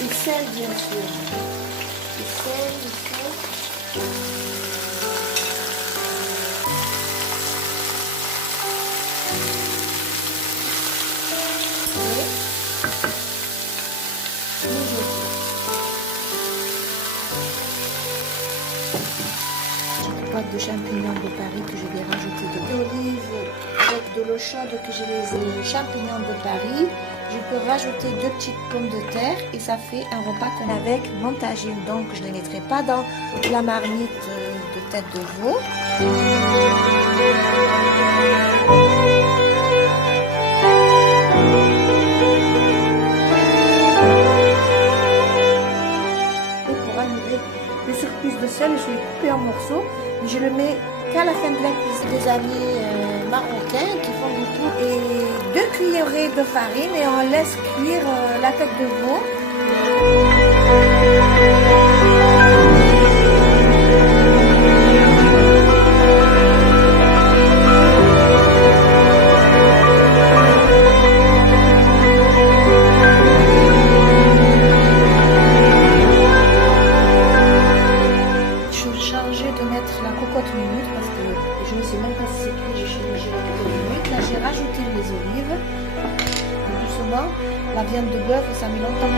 Et sel, bien sûr. Et sel. Boîte de champignons de Paris que je vais rajouter de l'olive avec de l'eau chaude que j'ai les champignons de Paris. Je peux rajouter 2 petites pommes de terre et ça fait un repas avec mon tagine. Donc je ne les mettrai pas dans la marmite de tête de veau. Et pour annuler le surplus de sel, je l'ai coupé en morceaux. Je le mets qu'à la fin de la cuisine. Des amis marocains qui font du tout et 2 cuillerées de farine et on laisse cuire la tête de veau. De mettre la cocotte minute parce que je ne sais même pas si c'est cuit, j'ai changé la cocotte minute. Là j'ai rajouté les olives doucement. La viande de bœuf, ça met longtemps.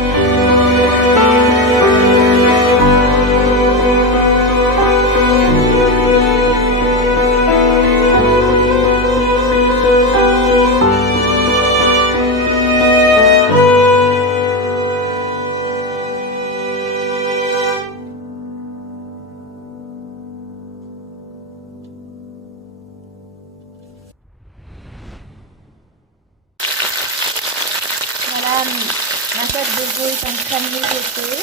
Voilà, ma tête de veau est en train de mijoter.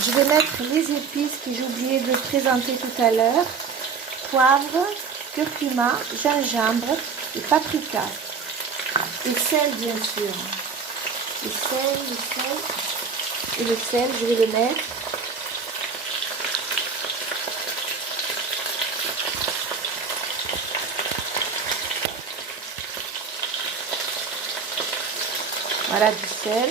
Je vais mettre les épices que j'ai oublié de présenter tout à l'heure. Poivre, curcuma, gingembre et paprika. Et sel, bien sûr. Le sel. Et le sel, je vais le mettre. Voilà du sel.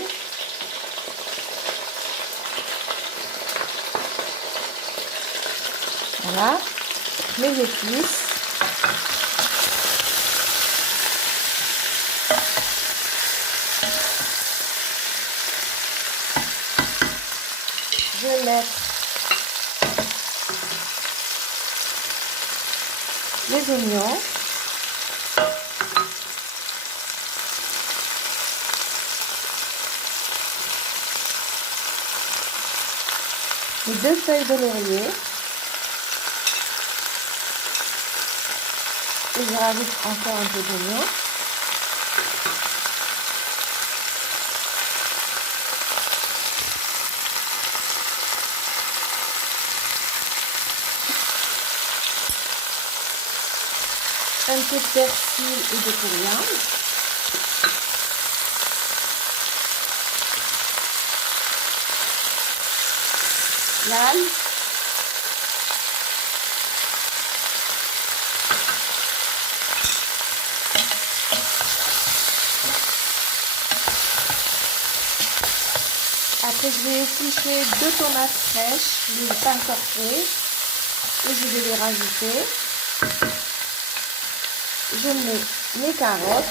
Voilà. Mes épices. Je vais mettre les oignons. Les 2 feuilles de laurier. Et je rajoute encore un peu d'oignon. Un peu de persil et de coriandre. L'ail. Après, je vais éplucher 2 tomates fraîches, je ne les ai pas encore fait, et je vais les rajouter. Je mets mes carottes.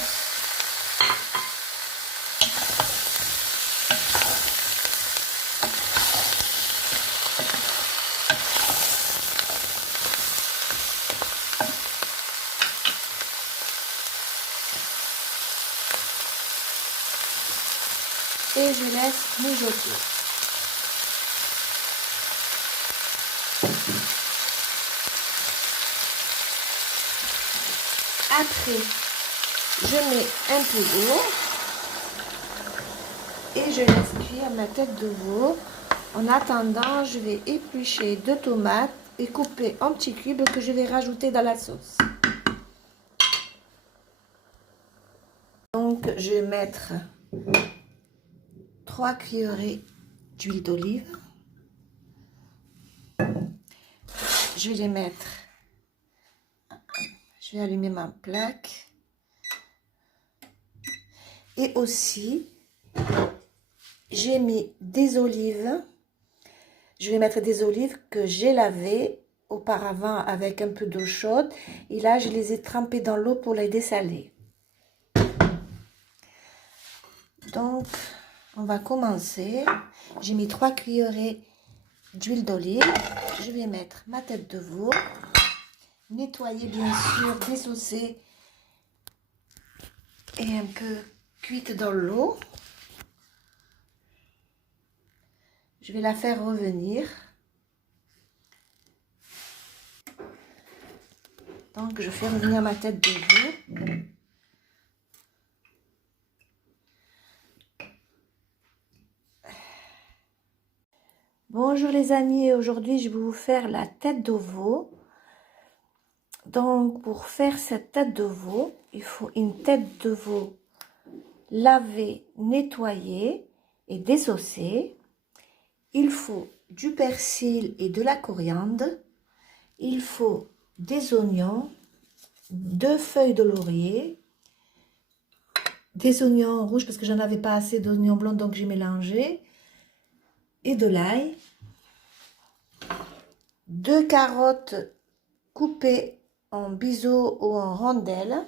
Et je laisse mijoter. Après, Je mets un peu d'eau et je laisse cuire ma tête de veau. En attendant, je vais éplucher 2 tomates et couper en petits cubes que je vais rajouter dans la sauce. Donc, je vais mettre 3 cuillerées d'huile d'olive. Je vais les mettre. Je vais allumer ma plaque. Et aussi, j'ai mis des olives. Je vais mettre des olives que j'ai lavées auparavant avec un peu d'eau chaude. Et là, je les ai trempées dans l'eau pour les dessaler. Donc, on va commencer. J'ai mis 3 cuillerées d'huile d'olive. Je vais mettre ma tête de veau. Nettoyer bien sûr, désosser et un peu cuite dans l'eau. Je vais la faire revenir. Donc, je fais revenir ma tête de veau. Bonjour les amis, aujourd'hui je vais vous faire la tête de veau. Donc pour faire cette tête de veau, il faut une tête de veau lavée, nettoyée et désossée. Il faut du persil et de la coriandre. Il faut des oignons, 2 feuilles de laurier, des oignons rouges parce que j'en avais pas assez d'oignons blancs donc j'ai mélangé, et de l'ail, 2 carottes coupées en biseaux ou en rondelles.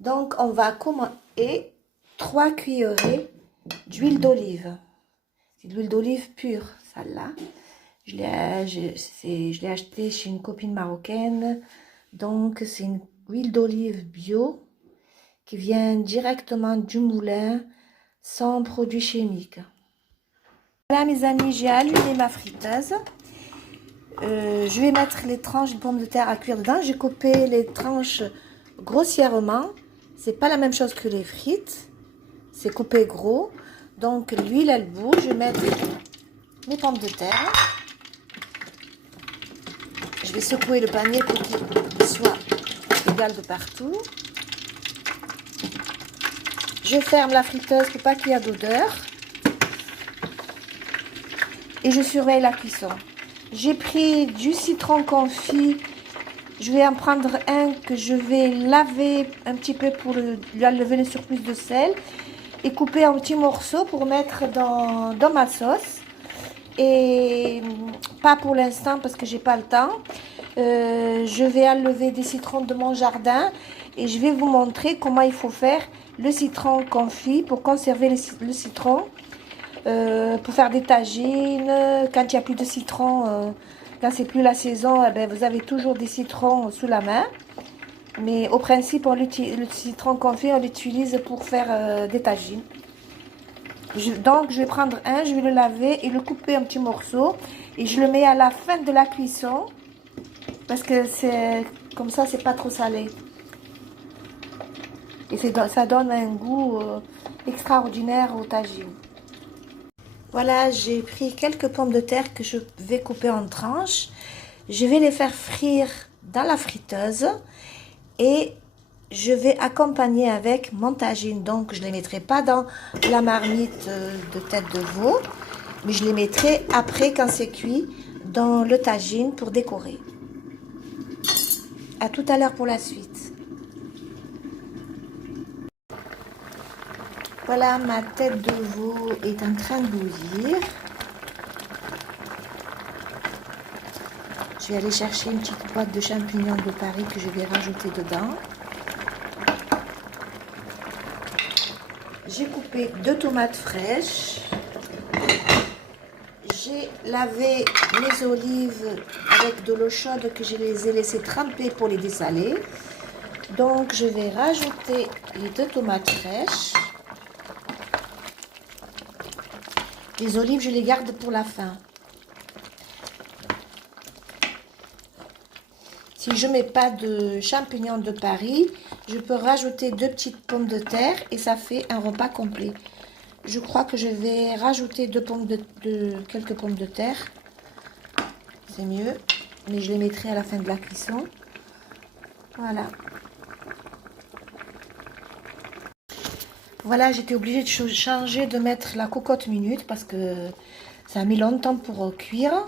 Donc on va commencer, et 3 cuillerées d'huile d'olive. C'est de l'huile d'olive pure, celle-là. Je l'ai acheté chez une copine marocaine. Donc c'est une huile d'olive bio qui vient directement du moulin, sans produits chimiques. Voilà mes amis, j'ai allumé ma friteuse. Je vais mettre les tranches de pommes de terre à cuire dedans. J'ai coupé les tranches grossièrement. C'est pas la même chose que les frites. C'est coupé gros. Donc l'huile elle bouge. Je vais mettre mes pommes de terre. Je vais secouer le panier pour qu'il soit égal de partout. Je ferme la friteuse pour pas qu'il y ait d'odeur. Et je surveille la cuisson. J'ai pris du citron confit. Je vais en prendre un que je vais laver un petit peu pour lui enlever le surplus de sel. Et couper en petits morceaux pour mettre dans ma sauce. Et pas pour l'instant parce que j'ai pas le temps. Je vais enlever des citrons de mon jardin. Et je vais vous montrer comment il faut faire le citron confit pour conserver le citron. Pour faire des tagines, quand il n'y a plus de citron, quand c'est plus la saison, eh bien, vous avez toujours des citrons sous la main. Mais au principe, le citron confit, on l'utilise pour faire des tagines. Donc, je vais prendre un, je vais le laver et le couper en petits morceaux. Et je le mets à la fin de la cuisson. Parce que c'est comme ça, c'est pas trop salé. Et ça donne un goût extraordinaire aux tagines. Voilà, j'ai pris quelques pommes de terre que je vais couper en tranches. Je vais les faire frire dans la friteuse et je vais accompagner avec mon tagine. Donc, je ne les mettrai pas dans la marmite de tête de veau, mais je les mettrai après, quand c'est cuit, dans le tagine pour décorer. À tout à l'heure pour la suite. Voilà, ma tête de veau est en train de bouillir. Je vais aller chercher une petite boîte de champignons de Paris que je vais rajouter dedans. J'ai coupé 2 tomates fraîches. J'ai lavé mes olives avec de l'eau chaude que je les ai laissées tremper pour les dessaler. Donc je vais rajouter les 2 tomates fraîches. Les olives, je les garde pour la fin. Si je mets pas de champignons de Paris, je peux rajouter 2 petites pommes de terre et ça fait un repas complet. Je crois que je vais rajouter quelques pommes de terre. C'est mieux, mais je les mettrai à la fin de la cuisson. Voilà. Voilà, j'étais obligée de changer de mettre la cocotte minute parce que ça a mis longtemps pour cuire.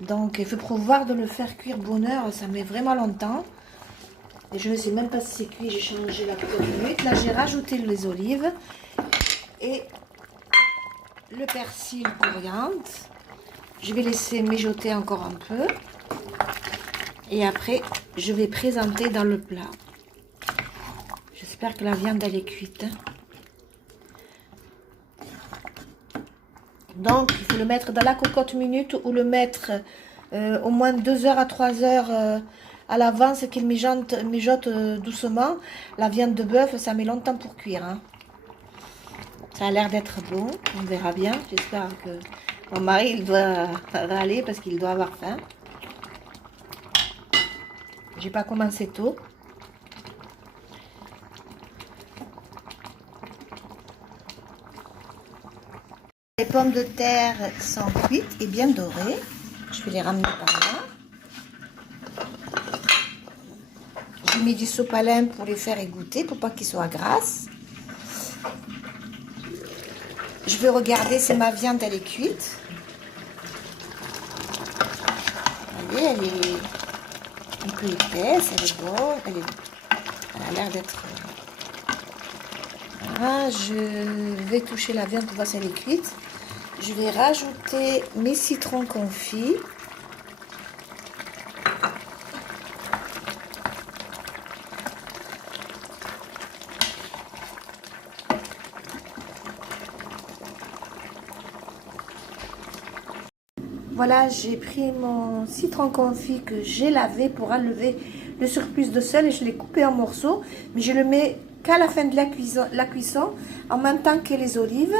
Donc il faut prévoir de le faire cuire bonne heure, ça met vraiment longtemps. Et je ne sais même pas si c'est cuit, j'ai changé la cocotte minute. Là j'ai rajouté les olives et le persil coriandre. Je vais laisser mijoter encore un peu. Et après, je vais présenter dans le plat. J'espère que la viande elle est cuite. Donc, il faut le mettre dans la cocotte minute ou le mettre au moins 2 heures à 3 heures à l'avance qu'il mijote doucement. La viande de bœuf, ça met longtemps pour cuire. Hein. Ça a l'air d'être bon, on verra bien. J'espère que mon mari il doit râler parce qu'il doit avoir faim. J'ai pas commencé tôt. Les pommes de terre sont cuites et bien dorées. Je vais les ramener par là. J'ai mis du sopalin pour les faire égoutter, pour pas qu'ils soient grasses. Je vais regarder si ma viande elle est cuite. Allez, elle est un peu épaisse, elle est bonne, elle a l'air d'être... Voilà, je vais toucher la viande pour voir si elle est cuite. Je vais rajouter mes citrons confits. Voilà, j'ai pris mon citron confit que j'ai lavé pour enlever le surplus de sel et je l'ai coupé en morceaux. Mais je le mets qu'à la fin de la cuisson, en même temps que les olives.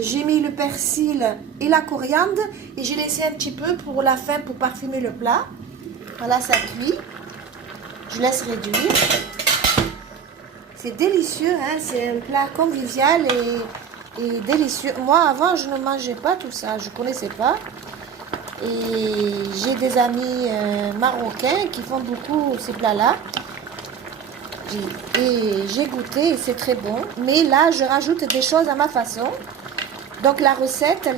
J'ai mis le persil et la coriandre et j'ai laissé un petit peu pour la fin pour parfumer le plat. Voilà, ça cuit. Je laisse réduire. C'est délicieux, hein? C'est un plat convivial et délicieux. Moi, avant, je ne mangeais pas tout ça. Je ne connaissais pas. Et j'ai des amis marocains qui font beaucoup ces plats-là. Et j'ai goûté et c'est très bon. Mais là, je rajoute des choses à ma façon. Donc la recette,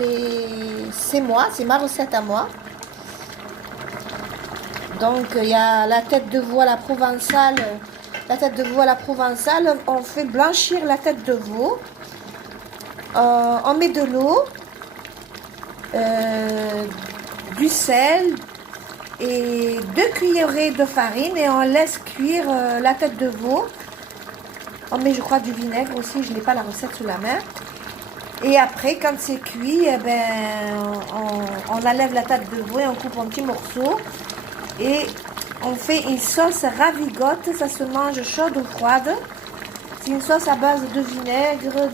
c'est moi, c'est ma recette à moi. Donc il y a la tête de veau à la provençale. La tête de veau à la provençale, on fait blanchir la tête de veau. On met de l'eau, du sel et 2 cuillerées de farine et on laisse cuire la tête de veau. On met, je crois, du vinaigre aussi, je n'ai pas la recette sous la main. Et après, quand c'est cuit, eh ben, on enlève la tête de veau et on coupe en petits morceaux. Et on fait une sauce ravigote, ça se mange chaude ou froide. C'est une sauce à base de vinaigre,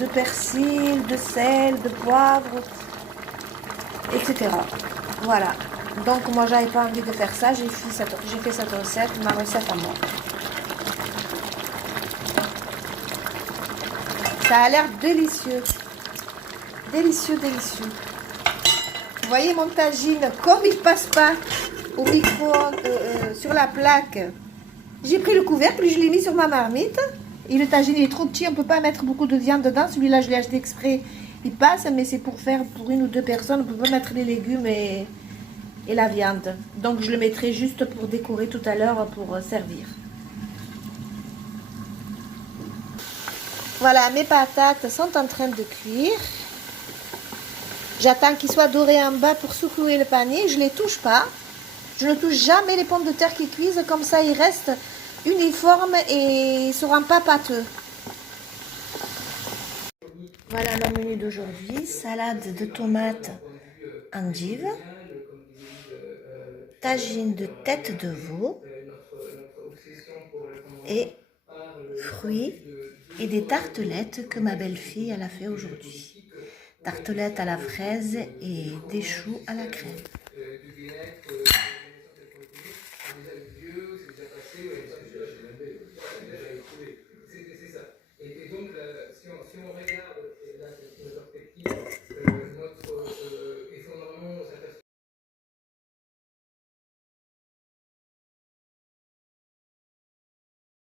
de persil, de sel, de poivre, etc. Voilà. Donc moi, j'avais pas envie de faire ça, j'ai fait cette recette, ma recette à moi. Ça a l'air délicieux. Délicieux, délicieux. Vous voyez mon tagine, comme il passe pas au micro sur la plaque. J'ai pris le couvercle, je l'ai mis sur ma marmite. Et le tagine il est trop petit, on ne peut pas mettre beaucoup de viande dedans. Celui-là, je l'ai acheté exprès. Il passe, mais c'est pour faire pour 1 ou 2 personnes. On peut pas mettre les légumes et la viande. Donc, je le mettrai juste pour décorer tout à l'heure pour servir. Voilà, mes patates sont en train de cuire. J'attends qu'ils soient dorés en bas pour secouer le panier. Je ne les touche pas. Je ne touche jamais les pommes de terre qui cuisent. Comme ça, ils restent uniformes et ils ne seront pas pâteux. Voilà mon menu d'aujourd'hui. Salade de tomates endives. Tagine de tête de veau. Et fruits et des tartelettes que ma belle-fille elle a fait aujourd'hui. Tartelettes à la fraise et des choux à la crème. vieux, c'est déjà passé, ouais, parce que j'ai acheté la baie, c'est déjà écoulé.